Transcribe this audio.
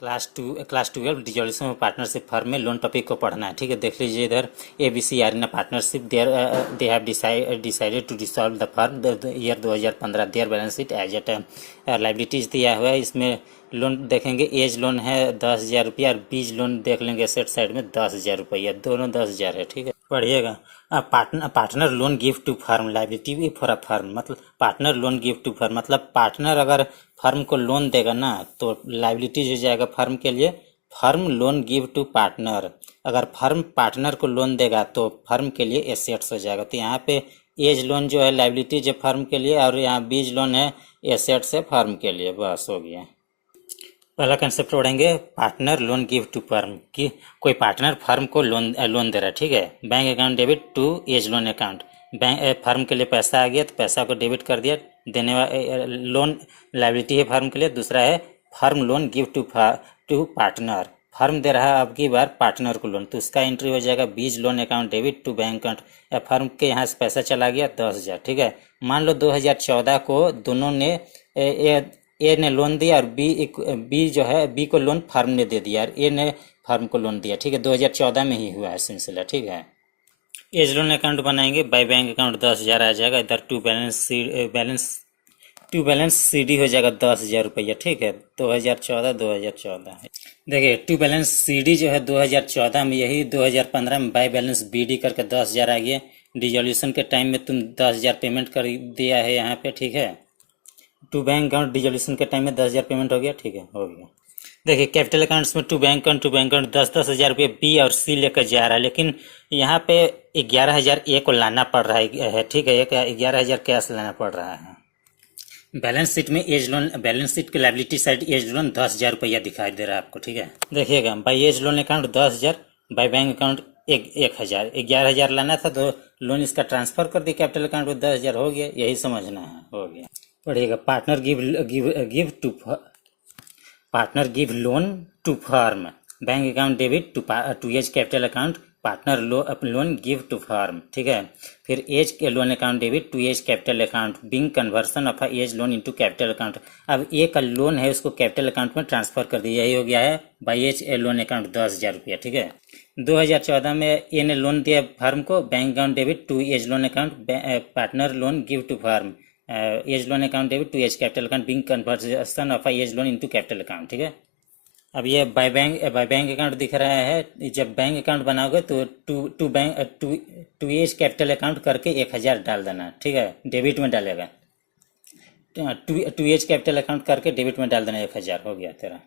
Class 12 dissolution of partnership firm में loan topic को पढ़ना है। ठीक है, देख लीजिए इधर ABC are in partnership there they have decided to dissolve the firm the year 2015 there balance sheet as at liabilities दिया हुआ है। इसमें लोन देखेंगे, एज लोन है 10,000 रुपया और बीज लोन देख लेंगे सेट साइड में 10,000 रुपया, दोनों 10,000 है। ठीक है, पढ़िएगा। Partner loan give to firm liability भी फॉर अ फर्म, मतलब partner loan give to firm मतलब पार्टनर अगर फर्म को लोन देगा ना तो लाइबिलिटीज हो जाएगा फर्म के लिए। Firm loan give to partner, अगर फर्म पार्टनर को लोन देगा तो फर्म के लिए एसेट्स हो जाएगा। तो यहाँ पे एज लोन जो है लाइबिलिटीज है फर्म के लिए, और यहाँ बीज लोन है एसेट्स है फर्म के लिए। बस हो गया। पहला कंसेप्ट पढ़ेंगे, partner loan give to firm, कि कोई पार्टनर फर्म को लोन दे रहा है। ठीक है, bank account debit to A's loan account, bank firm के लिए पैसा आ गया तो पैसा को डेबिट कर दिया। देने वाला लोन लाइबिलिटी है फर्म के लिए। दूसरा है firm loan give to partner, firm दे रहा है अब की बार पार्टनर को लोन, तो उसका एंट्री हो जाएगा B's loan account debit to bank account. Firm के यहाँ से पैसा चला गया 10,000। ठीक है, मान लो 2014 को दोनों ने ए ने लोन दिया और बी जो है बी को लोन फर्म ने दे दिया और ए ने फर्म को लोन दिया। ठीक है, 2014 में ही हुआ है सिलसिला। ठीक है, एज लोन अकाउंट बनाएंगे, बाय बैंक अकाउंट 10,000 आ जाएगा। इधर टू बैलेंस CD हो जाएगा 10,000 रुपया। ठीक है, 2014 है। देखिए टू बैलेंस CD जो है 2014 में, यही 2015 में बाय बैलेंस BD करके 10,000 आ गया। डिजोल्यूशन के टाइम में तुम 10,000 पेमेंट कर दिया है यहाँ पे। ठीक है, टू बैंक अकाउंट डिजोल्यूशन के टाइम में 10,000 पेमेंट हो गया। ठीक है, हो गया। देखिए कैपिटल अकाउंट्स में टू बैंक अकाउंट 10,000 रुपये B और C लेकर जा रहा है, लेकिन यहाँ पे 11,000 A को लाना पड़ रहा है। ठीक है, 11,000 कैश लाना पड़ रहा है। बैलेंस शीट में एज लोन, बैलेंस शीट की लाइबिलिटी साइड एज लोन 10,000 रुपया दिखाई दे रहा है आपको। ठीक है, देखिएगा by A's loan account 10,000, by bank account 1,000, 11,000 लाना था तो लोन इसका ट्रांसफर कर दी कैपिटल अकाउंट में, 10,000 हो गया। यही समझना है, हो गया। पढ़िएगा, partner give loan to firm, bank account debit to A's capital account, partner loan give to firm. ठीक है, फिर एज के loan account debit to A's capital account, being conversion of A's loan into capital account. अब A का loan है उसको capital account में transfer कर दिया, यही हो गया है बाई एज लोन अकाउंट 10,000 रुपया। ठीक है, 2014 में ए ने लोन दिया फर्म को, bank account debit to A's loan account, partner loan give to firm, A's loan account debit to A's capital account, being conversion of A's loan into capital account. ठीक है, अब ये बाय बैंक अकाउंट दिख रहा है। जब bank account बनाओगे तो टू एज कैपिटल अकाउंट करके 1,000 डाल देना। ठीक है, डेबिट में डालेगा। टू एज कैपिटल अकाउंट करके डेबिट में डाल देना 1,000, हो गया तेरा।